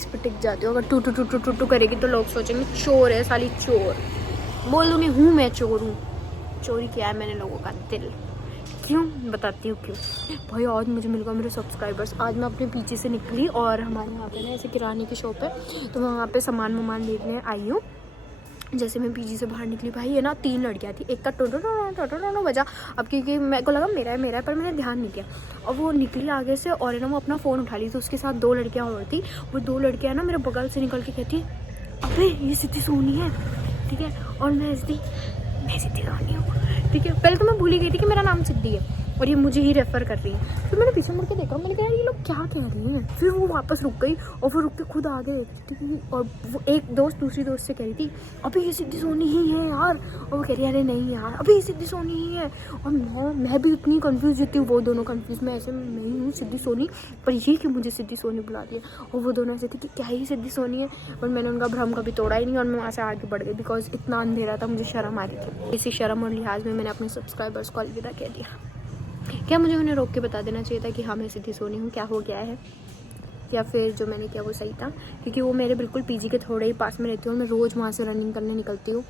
इस पर टिक जाती हूँ। अगर टू टू टू टू टू टू करेगी तो लोग सोचेंगे चोर है साली, चोर। बोल दूँगी हूँ मैं चोर हूँ, चोरी किया है मैंने लोगों का दिल। क्यों बताती हूँ क्यों। भाई आज मुझे मिल गया मेरे सब्सक्राइबर्स। आज मैं अपने पीछे से निकली और हमारे यहाँ पे ना ऐसे किराने की शॉप है, तो मैं वहाँ पे सामान वामान लेने आई हूँ। जैसे मैं पीजी से बाहर निकली, भाई है ना 3 लड़कियाँ थी, एक का टोटो बजा। अब क्योंकि मेरे को लगा मेरा है पर मैंने ध्यान नहीं किया। और वो निकली आगे से और है ना वो अपना फ़ोन उठा ली, तो उसके साथ 2 लड़कियाँ और थी। वो 2 लड़कियाँ ना मेरे बगल से निकल के कहती अबे ये सिद्धि सोनी है, ठीक है। और मैं सिद्धि सोनी हूँ, ठीक है। पहले तो मैं भूल ही गई थी कि मेरा नाम सिद्धि है और ये मुझे ही रेफ़र कर रही है। फिर मैंने पीछे मुड़ के देखा, मैंने कहा ये लोग क्या कह रही हैं। फिर वो वापस रुक गई और फिर रुक के खुद आ गए, ठीक है। और वो एक दोस्त दूसरी दोस्त से कह रही थी अभी ये सिद्धि सोनी ही है यार, और वो कह रही है अरे नहीं यार अभी ये सिद्धि सोनी ही है। और मैं भी उतनी कंफ्यूज होती हूँ, वो दोनों कंफ्यूज, मैं ऐसे नहीं हूँ सिद्धि सोनी, पर ये कि मुझे सिद्धि सोनी बुला दिया। और वो दोनों ऐसे थे कि क्या ही सिद्धि सोनी है। और मैंने उनका भ्रम कभी तोड़ा ही नहीं और मैं वहाँ से आगे बढ़ गई, बिकॉज इतना अंधेरा था, मुझे शर्म आ रही थी। इसी शर्म और लिहाज में मैंने अपने सब्सक्राइबर्स को अलविदा कह दिया। क्या मुझे उन्हें रोक के बता देना चाहिए था कि हाँ मैं सिद्धि सोनी हूँ, क्या हो गया है, या फिर जो मैंने किया वो सही था। क्योंकि वो मेरे बिल्कुुल पीजी के थोड़े ही पास में रहती हूँ और मैं रोज़ वहाँ से रनिंग करने निकलती हूँ।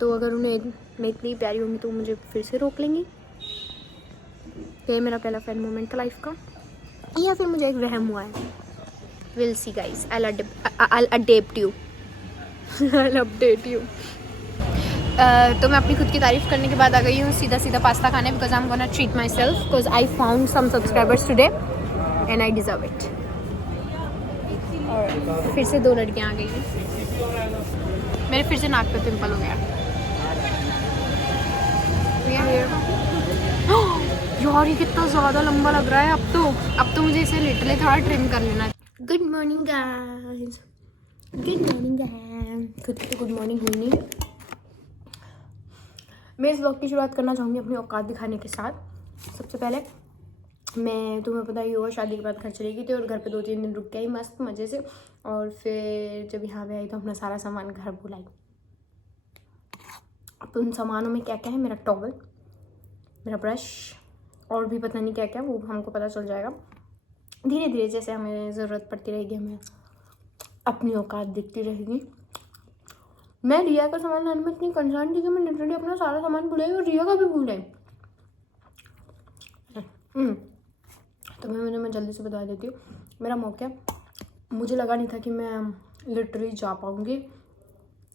तो अगर उन्हें मैं इतनी प्यारी होंगी तो मुझे फिर से रोक लेंगी। तो ये मेरा पहला फैन मोमेंट था लाइफ का, या फिर मुझे एक वहम हुआ है। Will see guys, I'll adapt you I'll update you। तो मैं अपनी खुद की तारीफ़ करने के बाद आ गई हूँ सीधा पास्ता खाने, because I am gonna treat myself, because I found some subscribers today and I deserve it. और फिर से 2 लड़कियाँ आ गई हैं। मेरे फिर से नाक पे पिंपल हो गया। यार ये कितना ज़्यादा लंबा लग रहा है। अब तो मुझे इसे लिटरली थोड़ा ट्रिम कर लेना है। Good morning guys, good morning guys. खुद की तो गुड मॉर्निंग हुई नहीं। मैं इस वक्त की शुरुआत करना चाहूँगी अपनी औकात दिखाने के साथ। सबसे पहले मैं, तुम्हें पता ही होगा, शादी के बाद घर चली गई थी और घर पे 2-3 दिन रुक के आई मस्त मज़े से। और फिर जब यहाँ पे आई तो अपना सारा सामान घर बुलाई। अब उन सामानों में क्या क्या है, मेरा टॉवल, मेरा ब्रश और भी पता नहीं क्या क्या, वो हमको पता चल जाएगा धीरे धीरे, जैसे हमें ज़रूरत पड़ती रहेगी, हमें अपनी औकात दिखती रहेगी। मैं रिया का सामान लाने में इतनी कंसर्न थी कि मैं लिटरली अपना सारा सामान भूल गई और रिया का भी भूल गई। तो मैं जल्दी से बता देती हूँ मेरा मौका। मुझे लगा नहीं था कि मैं लिटरली जा पाऊँगी,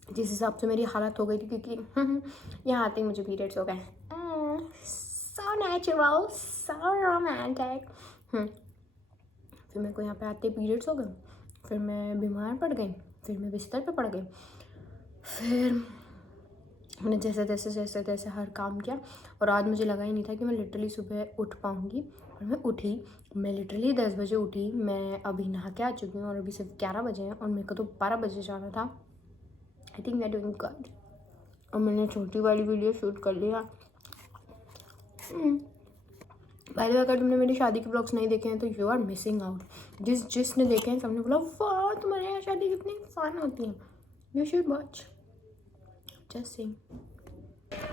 जिस हिसाब से मेरी हालत हो गई थी, क्योंकि यहाँ आते ही मुझे पीरियड्स हो गए। So natural, so romantic. फिर मेरे को यहाँ पे आते ही पीरियड्स हो गए, फिर मैं बीमार पड़ गई, फिर मैं बिस्तर पे पड़ गई, फिर मैंने जैसे तैसे हर काम किया। और आज मुझे लगा ही नहीं था कि मैं लिटरली सुबह उठ पाऊँगी, और मैं उठी। मैं लिटरली 10 बजे उठी। मैं अभी नहा के आ चुकी हूँ और अभी सिर्फ 11 बजे हैं और मेरे को तो 12 बजे जाना था। I think we are doing good. और मैंने छोटी वाली वीडियो शूट कर लिया। पहले अगर तुमने मेरी शादी के ब्लॉग्स नहीं देखे हैं तो यू आर मिसिंग आउट। जिसने देखे हैं सबने बोला वाह तुम्हारे यहाँ शादी कितनी फन होती है, you should watch. Just saying.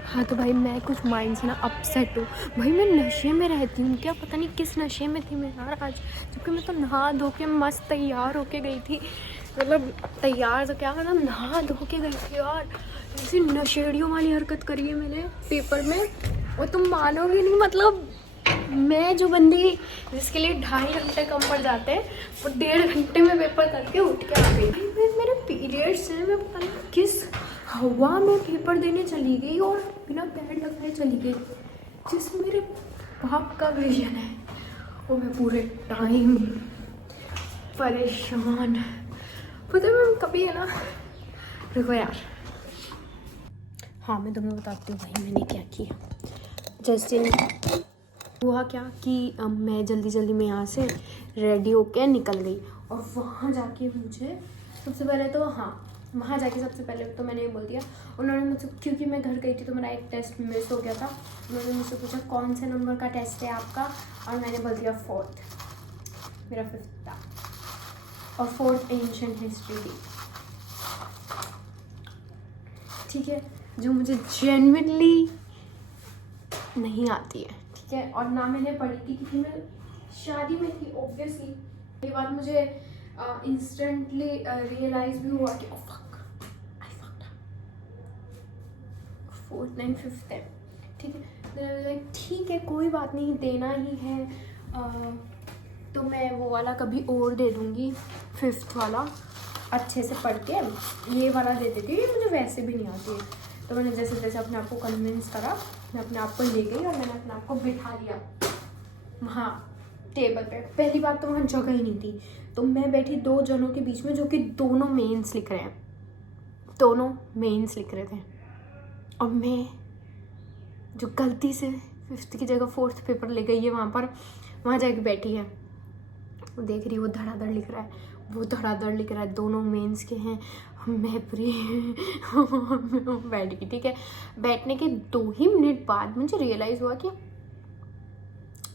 हाँ तो भाई मैं कुछ माइंड से ना अपसेट हूँ। भाई मैं नशे में रहती हूँ, क्या पता नहीं किस नशे में थी मैं यार आज, क्योंकि मैं तो नहा धो के मस्त तैयार होके गई थी। मतलब तैयार तो क्या, मतलब नहा धो के गई थी यार। ऐसी नशेड़ियों वाली हरकत करी है मैंने पेपर में, वो तुम मानोगे नहीं। मतलब मैं जो बंदी जिसके लिए 2.5 घंटे कम पड़ जाते हैं, वो 1.5 घंटे में पेपर करके उठ के आ गई। भाई मेरे पीरियड्स हैं, मैं पता नहीं किस हवा में पेपर देने चली गई और बिना पैड लगाए चली गई। जिसमें मेरे बाप का विजन है वो मैं पूरे टाइम परेशान। पता है मैं कभी है ना, देखो यार, हाँ मैं तुम्हें बताती हूँ भाई मैंने क्या किया। जैसे हुआ क्या कि मैं जल्दी में यहाँ से रेडी होके निकल गई और वहाँ जाके मुझे सबसे पहले तो वहाँ जाके सबसे पहले तो मैंने ये बोल दिया। उन्होंने मुझसे, क्योंकि मैं घर गई थी तो मेरा एक टेस्ट मिस हो गया था, उन्होंने मुझसे पूछा कौन से नंबर का टेस्ट है आपका, और मैंने बोल दिया 4th, मेरा 5th था, और 4th एंशिएंट हिस्ट्री थी, ठीक है, जो मुझे जेन्युइनली नहीं आती है, ठीक है। और ना मैंने पढ़ी थी क्योंकि मैं शादी में थी ऑब्वियसली। ये बात मुझे इंस्टेंटली रियलाइज भी हुआ कि फोर्थ नाइन फिफ्थ है, ठीक है। ठीक है कोई बात नहीं, देना ही है, तो मैं वो वाला कभी और दे दूँगी, फिफ्थ वाला अच्छे से पढ़ के। ये वाला दे देती हूँ, ये मुझे वैसे भी नहीं आती है। तो मैंने जैसे जैसे अपने आप को कन्विंस करा, मैं अपने आप को ले गई और मैंने अपने आप को बिठा लिया वहाँ टेबल पे। पहली बात तो वहाँ जगह ही नहीं थी, तो मैं बैठी दो जनों के बीच में जो कि दोनों मेंस लिख रहे हैं, दोनों मेंस लिख रहे थे, और मैं जो गलती से फिफ्थ की जगह फोर्थ पेपर ले गई है वहाँ जाके बैठी है, वो देख रही है वो धड़ाधड़ लिख रहा है, वो धड़ाधड़ लिख रहा है, दोनों मेंस के हैं, मैं पूरी बैठ गई, ठीक है। बैठने के 2 ही मिनट बाद मुझे रियलाइज़ हुआ कि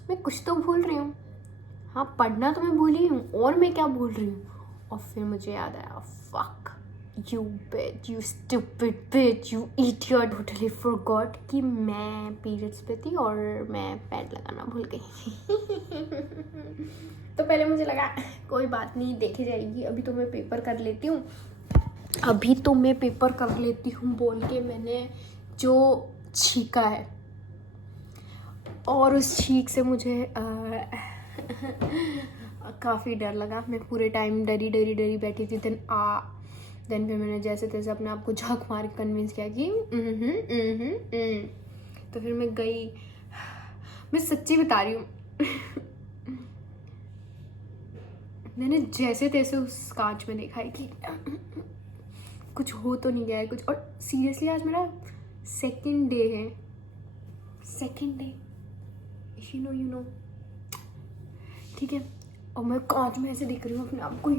मैं कुछ तो भूल रही हूँ। हाँ, पढ़ना तो मैं भूल ही हूँ, और मैं क्या भूल रही हूँ। और फिर मुझे याद आया, fuck you bitch, you stupid bitch, you idiot, totally forgot कि मैं पीरियड्स पे थी और मैं पैड लगाना भूल गई। तो पहले मुझे लगा कोई बात नहीं, देखी जाएगी, अभी तो मैं पेपर कर लेती हूँ, अभी तो मैं पेपर कर लेती हूँ बोल के मैंने जो छींका है, और उस छींक से मुझे काफ़ी डर लगा। मैं पूरे टाइम डरी बैठी थी। देन फिर मैंने जैसे तैसे अपने आप को झाँक मार के कन्विंस किया कि तो फिर मैं गई। मैं सच्ची बता रही हूँ, मैंने जैसे तैसे उस कांच में देखा है कि कुछ हो तो नहीं गया है कुछ। और सीरियसली आज मेरा सेकंड डे है, सेकंड डे, यू नो, ठीक है। और मैं कांच में ऐसे दिख रही हूँ अपने आप को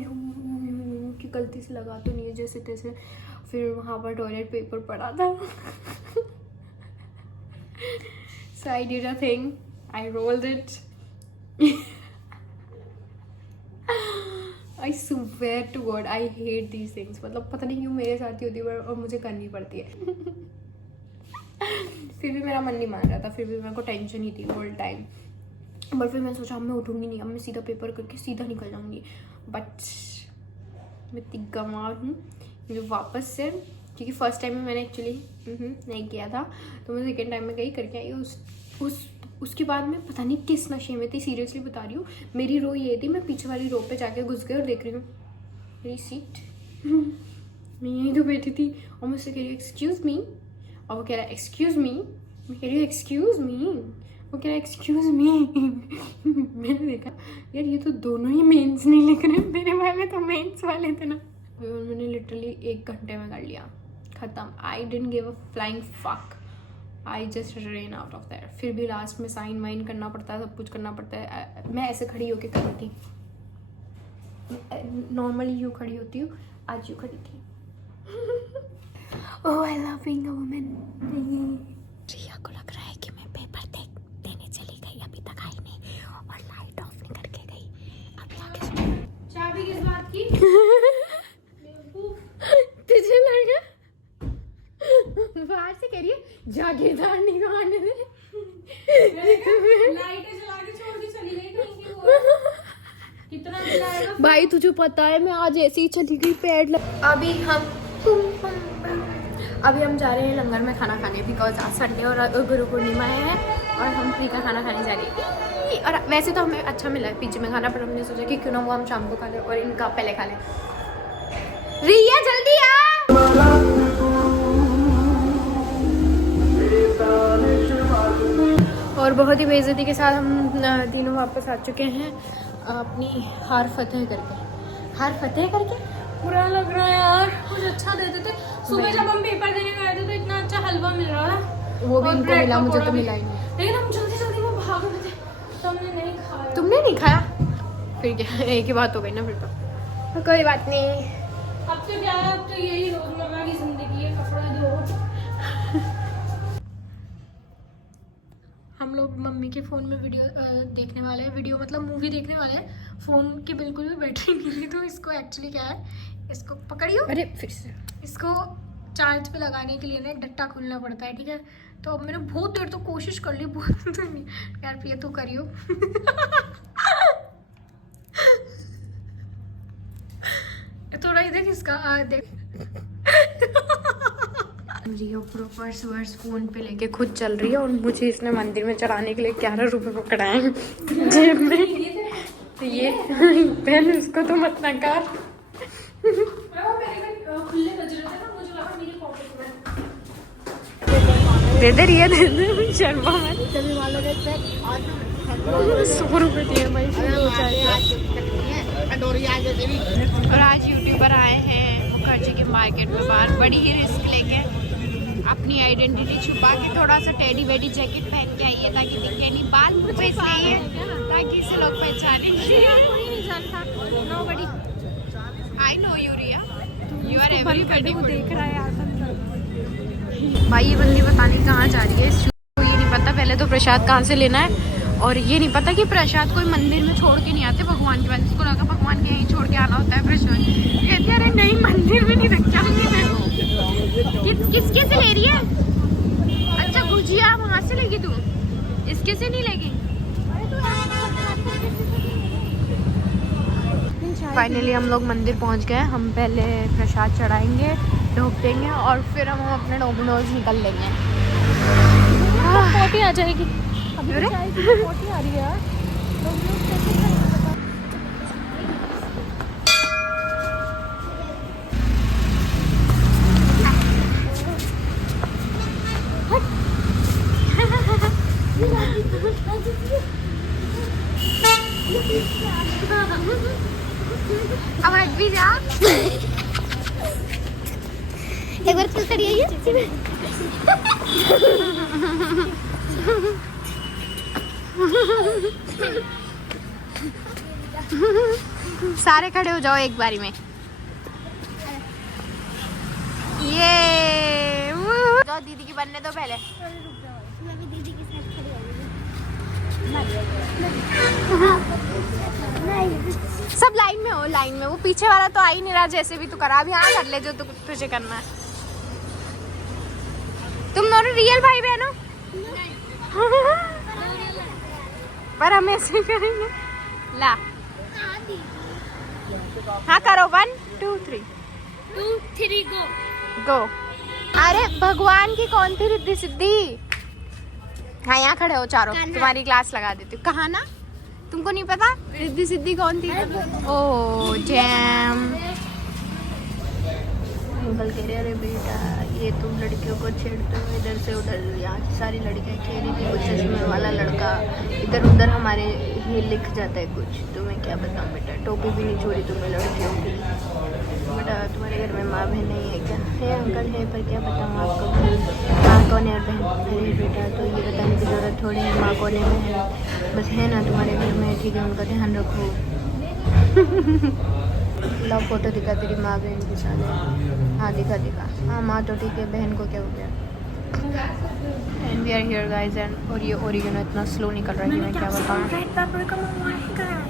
कि गलती से लगा तो नहीं है जैसे तैसे। फिर वहाँ पर टॉयलेट पेपर पड़ा था, so I did a thing, I rolled it. I swear to God, I hate these things. मतलब पता नहीं क्यों मेरे साथ ही होती है और मुझे करनी पड़ती है। फिर भी मेरा मन नहीं मान रहा था, फिर भी मेरे को टेंशन ही थी होल टाइम। बट फिर मैंने सोचा अब मैं उठूँगी नहीं, अब मैं सीधा पेपर करके सीधा निकल जाऊँगी। बट मैं इतनी गंवार हूँ मुझे वापस से, क्योंकि फर्स्ट टाइम में मैंने एक्चुअली नहीं किया था, तो मैं सेकेंड टाइम में गई करके आई। उसके बाद मैं पता नहीं किस नशे में थी, सीरियसली बता रही हूँ। मेरी रो ये थी, मैं पीछे वाली रो पे जाके घुस गई और देख रही हूँ मेरी सीट, मैं यहीं तो बैठी थी, और मुझसे कह रही एक्सक्यूज़ मी, और वो कह रहा एक्सक्यूज़ मी, मैं कह रही हूँ एक्सक्यूज़ मी, वो कह रहा एक्सक्यूज़ मी। मैंने देखा यार ये तो दोनों ही मेंस नहीं लिख रहे, मेरे वाले तो मेंस वाले थे ना। मैंने लिटरली 1 घंटे में कर लिया ख़त्म। I didn't give a flying fuck, I just rain out of that. फिर भी लास्ट में साइन वाइन करना पड़ता है, सब कुछ करना पड़ता है। मैं ऐसे खड़ी होके कर रही थी, नॉर्मली यूँ खड़ी होती हूँ, आज यूँ खड़ी थी। Oh I love being a woman. Riya को लग रहा है कि मैं पेपर देने चली गई, अभी तक आई नहीं, और लाइट ऑफ नहीं करके गई। अब जाके चाबी किस बात की? तुझे लगा बाहर से कह रही है जागीरदार नहीं को आने दे, लाइटें जला के छोड़ के चली गई कहीं की वो। कितना जलाएगा भाई तुझे पता है मैं आज ऐसे ही चली गई पैड अभी हम जा रहे हैं लंगर में खाना खाने, बिकॉज आज संडे और गुरु पूर्णिमा है और हम फ्री का खाना खाने जा रहे हैं। और वैसे तो हमें अच्छा मिला है पीछे में खाना, पर हमने सोचा कि क्यों ना वो हम शाम को खा लें और इनका पहले खा लें। रिया जल्दी आ। और बहुत ही बेइज्जती के साथ हम तीनों वापस आ चुके हैं अपनी हार फतेह करके। बुरा लग रहा है यार, कुछ अच्छा देते थे। सुबह जब हम पेपर देने गए थे तो इतना अच्छा हलवा मिल रहा था, वो भी और इनको ब्रेड मिला, मुझे पकौड़ा तो भी। मिला ही नहीं। लेकिन हम जल्दी में भाग रहे थे तो हमने नहीं खाया। तुमने नहीं खाया? फिर क्या, एक ही बात हो गई ना फिर तो कोई बात नहीं। अब तो क्या है, अब तो यही रोजमर्रा की जिंदगी है, कपड़ा धो। हम लोग मम्मी के फ़ोन में वीडियो देखने वाले हैं, वीडियो मतलब मूवी देखने वाले हैं। फ़ोन की बिल्कुल भी बैटरी नहीं है, तो इसको एक्चुअली क्या है, इसको पकड़ियो, अरे फिर से इसको चार्ज पे लगाने के लिए ना डट्टा खोलना पड़ता है, ठीक है। तो अब मैंने बहुत देर तो कोशिश कर ली, बहुत यार प्रिया तू करियो। थोड़ा इधर किसका देख। रियो प्रो पर्स वर्स फोन पे लेके खुद चल रही है और मुझे इसने मंदिर में चढ़ाने के लिए 11 रुपए पकड़ाए हैं जेब में। ये पहन उसको तो मत ना कर। खुले बज रहे थे ना, मुझे लगा मेरी पॉकेट में। दे दे रिया दे दे शर्मा मत। 100 रुपए दिए भाई। और आज यूट्यूबर आए हैं मुखर्जी के मार्केट में बाहर, बड़ी ही रिस्क लेके अपनी आइडेंटिटी छुपा के थोड़ा सा टेडी वेडी जैकेट पहन के आई है ताकि दिखे नहीं, बाल मुझे इसलिए है ताकि इसे लोग पहचाने। कोई नहीं जानता, nobody. I know you Riya, you are everybody. वो देख रहा है यार। भाई ये बंदी पता नहीं कहाँ जा रही है, इसको ये नहीं पता पहले तो प्रसाद कहाँ से लेना है, और ये नहीं पता कि प्रसाद कोई मंदिर में छोड़ के नहीं आते भगवान के पास। इसको लगा भगवान के यहीं छोड़ के आना होता है प्रसाद। कहती अरे नहीं मंदिर में नहीं रख जाऊंगी मैं। किसके से ले रही है? अच्छा गुजिया वहाँ से लेगी तू, इसके से नहीं लेगी। फाइनली हम लोग मंदिर पहुँच गए। हम पहले प्रसाद चढ़ाएंगे, ढोक देंगे और फिर हम अपने डोमिनोज निकल लेंगे। पोटी आ जाएगी। अरे पोटी आ रही है यार। अब हट भी जा। एक बार चल करिए ये। सारे खड़े हो जाओ एक बारी में। ये जाओ दीदी की बनने दो पहले। दीदी के साथ खड़ी सब लाइन में हो, लाइन में। वो पीछे वाला तो आ ही नहीं रहा, जैसे भी तू करा। अब यहाँ कर ले जो तुझे करना है। तुम दोनों रियल भाई बहन हो? पर हम ऐसे करेंगे। ला हाँ करो, 1 2 3 2 3 गो गो। अरे भगवान की कौन थी रिद्धि सिद्धि? हाँ यहाँ खड़े हो चारों, तुम्हारी क्लास लगा देती हूँ। कहाँ ना, तुमको नहीं पता रिद्धि सिद्धि कौन थी? ओ जैम। अंकल कह रहे अरे बेटा ये तुम लड़कियों को छेड़ते हो इधर से उधर। यहाँ की सारी लड़कियाँ कह रही थी कुछ चश्मे वाला लड़का इधर उधर हमारे ये लिख जाता है कुछ। तुम्हें क्या बताऊँ बेटा, टोपी भी नहीं छोड़ी तुम्हें लड़कियों की। बेटा तुम्हारे घर में माँ बहन नहीं है क्या? है अंकल है, पर क्या बताऊँ आपको माँ कौन है और बहन। अरे बेटा तो ये बताने की ज़रूरत थोड़ी है माँ कौन है बहन, बस है ना तुम्हारे घर में, ठीक है उनका ध्यान रखो। लो फोटो दिखा तेरी माँ बहन के साथ। हाँ दिखा दिखा। हाँ माँ तो ठीक है, बहन को क्या हो गया? And we are here guys and और ये ओरिगेनो इतना स्लो निकल रहा है कि मैं क्या बताऊँ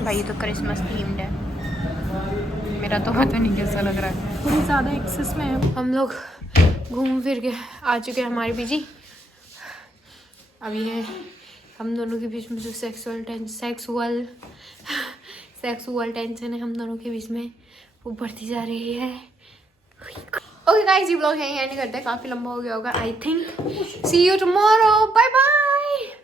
भाई। ये तो क्रिसमस थीम्ड है। मेरा तो पता नहीं कैसा लग रहा है, थोड़ी ज़्यादा एक्सेस में है। हम लोग घूम फिर के आ चुके हैं हमारे पीजी। अभी है हम दोनों के बीच में जो सेक्सुअल टेंशन है हम दोनों के बीच में, वो बढ़ती जा रही है। ओके गाइस, ये ब्लॉग यहीं एंड करते हैं, काफ़ी लंबा हो गया होगा I think. See you tomorrow, bye bye.